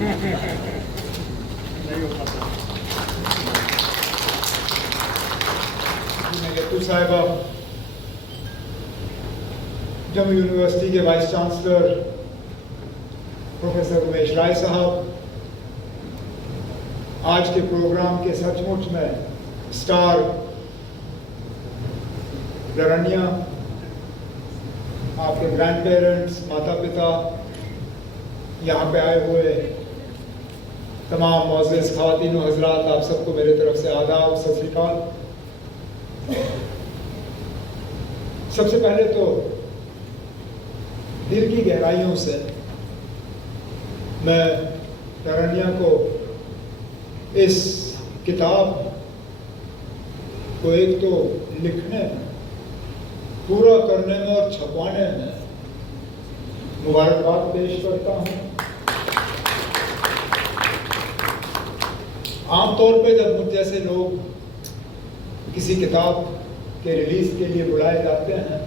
नहीं हो पाता। साहिबा, जम्मू यूनिवर्सिटी के वाइस चांसलर प्रोफेसर उमेश राय साहब, आज के प्रोग्राम के सचमुच में स्टार लरनिया, आपके ग्रैंड पेरेंट्स, माता पिता, यहाँ पे आए हुए तमाम मोअज़्ज़िज़ ख़वातीन व हज़रात, आप सबको मेरे तरफ से आदाब, सत श्री अकाल। सबसे पहले तो दिल की गहराइयों से मैं लरनिया को इस किताब को एक तो लिखने में, पूरा करने में और छपवाने में मुबारकबाद पेश करता हूँ। आमतौर पे जब मुझ जैसे लोग किसी किताब के रिलीज के लिए बुलाए जाते हैं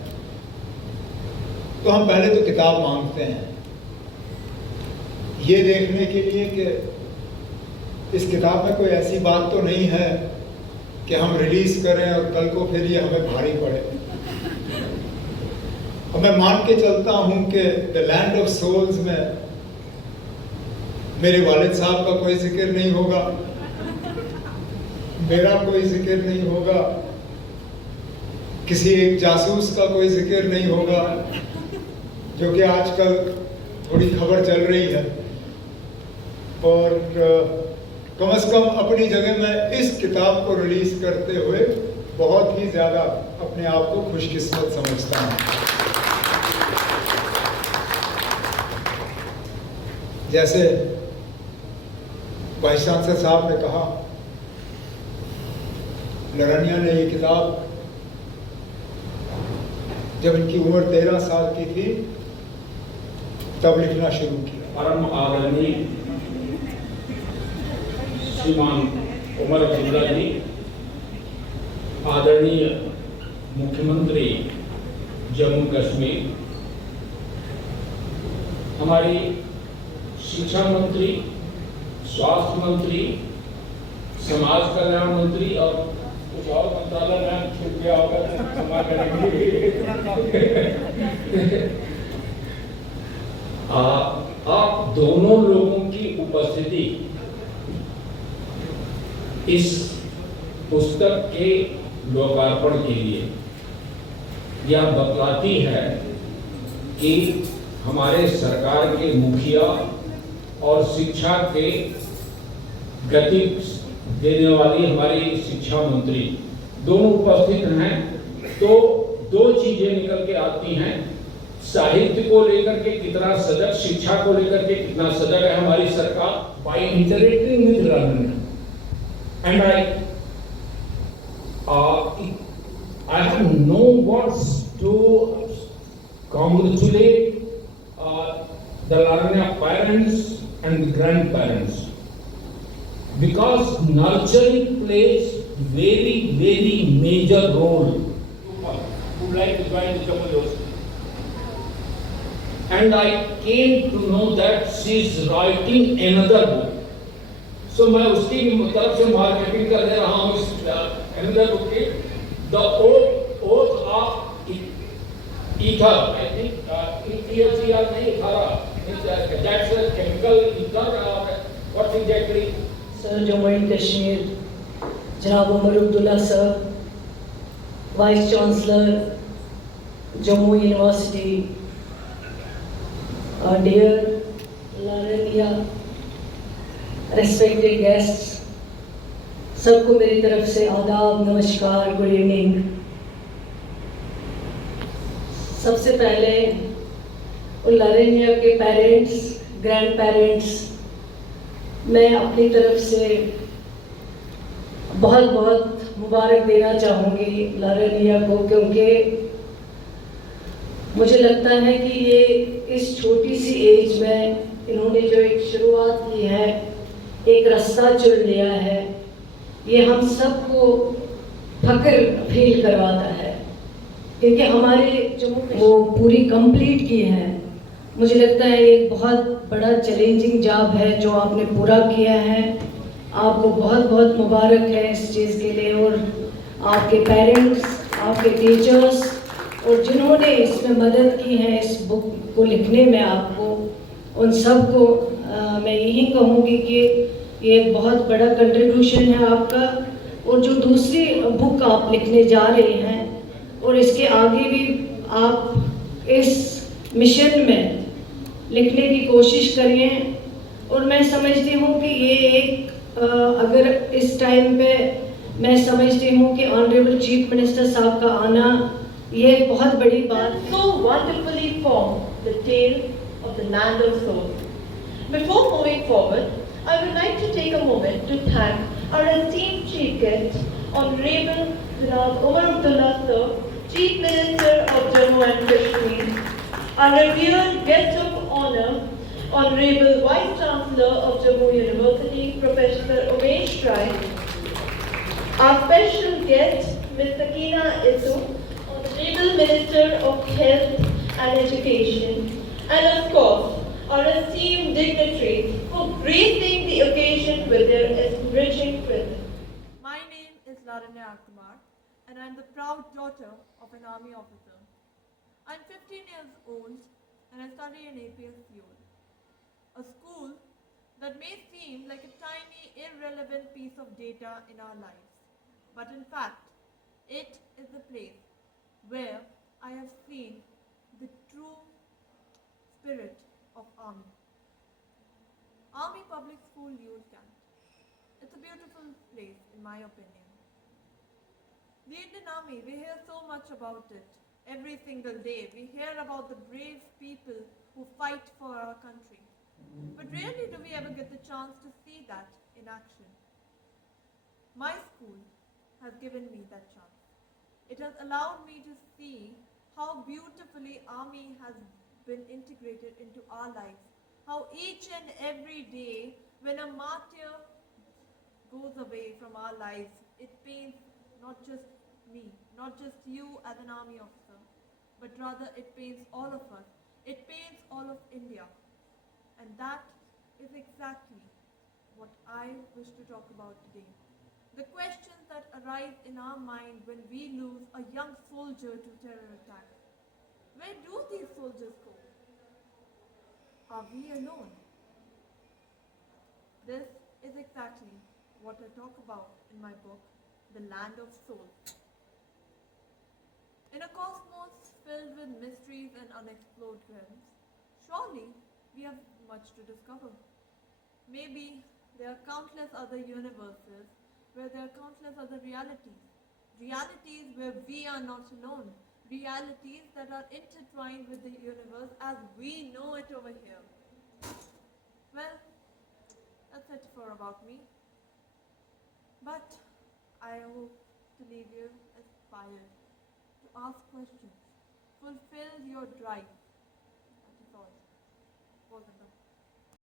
तो हम पहले तो किताब मांगते हैं, ये देखने के लिए कि इस किताब में कोई ऐसी बात तो नहीं है कि हम रिलीज करें और कल को फिर ये हमें भारी पड़े। और मैं मान के चलता हूं कि द लैंड ऑफ सोल्स में मेरे वालिद साहब का कोई जिक्र नहीं होगा, मेरा कोई जिक्र नहीं होगा, किसी एक जासूस का कोई जिक्र नहीं होगा, जो कि आजकल थोड़ी खबर चल रही है। और कम से कम अपनी जगह में इस किताब को रिलीज करते हुए बहुत ही ज़्यादा अपने आप को खुशकिस्मत समझता हूँ। जैसे वाइस चांसलर साहब ने कहा, लरनिया ने ये किताब जब इनकी उम्र 13 साल की थी तब लिखना शुरू किया। परम आदरणीय श्रीमान उमर अब्दुल्ला जी, आदरणीय मुख्यमंत्री जम्मू कश्मीर, हमारी शिक्षा मंत्री, स्वास्थ्य मंत्री, समाज कल्याण मंत्री और कुछ और मंत्रालय में छूट गया होगा क्षमा करेंगे। आप दोनों लोगों की उपस्थिति इस पुस्तक के लोकार्पण के लिए यह बतलाती है कि हमारे सरकार के मुखिया और शिक्षा के गति देने वाली हमारी शिक्षा मंत्री दोनों उपस्थित हैं। तो दो चीजें निकल के आती हैं, साहित्य को लेकर के कितना सजग, शिक्षा को लेकर के कितना सजग है हमारी सरकार। By interacting with learning, and I have no words to congratulate the Larania parents and grandparents, because nurturing plays very major role. Who would like to join the Jammu University? And I came to know that she is writing another book. So मैं उसकी तरफ से marketing कर दे रहा हूँ इस another book की, The Oath of Ether. I think ETHER नहीं ETHER. That's a chemical ether. What exactly? Sir Jammu and Kashmir जनाब Omar Abdullah sir, vice chancellor Jammu university, dear learners, respected guests, सबको मेरी तरफ से आदाब, नमस्कार, गुड इवनिंग। सबसे पहले उन लरनिया के पेरेंट्स, ग्रैंड पेरेंट्स, मैं अपनी तरफ से बहुत बहुत मुबारक देना चाहूँगी लरनिया को, क्योंकि मुझे लगता है कि ये इस छोटी सी एज में इन्होंने जो एक शुरुआत की है, एक रास्ता चुन लिया है, ये हम सबको फख्र फील करवाता है, क्योंकि हमारे जो वो पूरी कंप्लीट की है मुझे लगता है एक बहुत बड़ा चैलेंजिंग जॉब है जो आपने पूरा किया है। आपको बहुत बहुत मुबारक है इस चीज़ के लिए, और आपके पेरेंट्स, आपके टीचर्स और जिन्होंने इसमें मदद की है इस बुक को लिखने में आपको, उन सब को मैं यही कहूँगी कि ये एक बहुत बड़ा कंट्रीब्यूशन है आपका। और जो दूसरी बुक आप लिखने जा रहे हैं और इसके आगे भी आप इस मिशन में लिखने की कोशिश करिए। और मैं समझती हूँ कि ये एक अगर इस टाइम पे मैं समझती हूँ कि ऑनरेबल चीफ मिनिस्टर साहब का आना ये एक बहुत बड़ी बात है। So wonderfully formed the tale of the land of soul. Before moving forward, I would like to take a moment to thank our esteemed chief guest, Honorable Janab Umar Abdullah Sir, Chief Minister of Jammu and Kashmir, our revered guest of honor, Honorable Vice Chancellor of Jammu University, Professor Umesh Rai, our special guest, Ms. Sakina Isu, Honorable Minister of Health and Education, and of course, our esteemed dignitaries for gracing the occasion with their enriching presence. My name is Laranya Kumar, and I am the proud daughter of an army officer. I am 15 years old, and I study in APS Fuel, a school that may seem like a tiny, irrelevant piece of data in our lives, but in fact, it is the place where I have seen the true spirit of Army. Army Public School, Youth Camp. It's a beautiful place, in my opinion. The Indian Army, we hear so much about it every single day. We hear about the brave people who fight for our country. But rarely do we ever get the chance to see that in action. My school has given me that chance. It has allowed me to see how beautifully Army has been integrated into our lives. How each and every day when a martyr goes away from our lives, it pains not just me, not just you as an army officer, but rather it pains all of us. It pains all of India. And that is exactly what I wish to talk about today. The questions that arise in our mind when we lose a young soldier to terror attack. Where do these soldiers go? Are we alone? This is exactly what I talk about in my book, The Land of Soul. In a cosmos filled with mysteries and unexplored realms, surely we have much to discover. Maybe there are countless other universes where there are countless other realities. Realities where we are not alone. Realities that are intertwined with the universe as we know it over here. Well, that's it for about me. But I hope to leave you inspired to ask questions, fulfill your drive,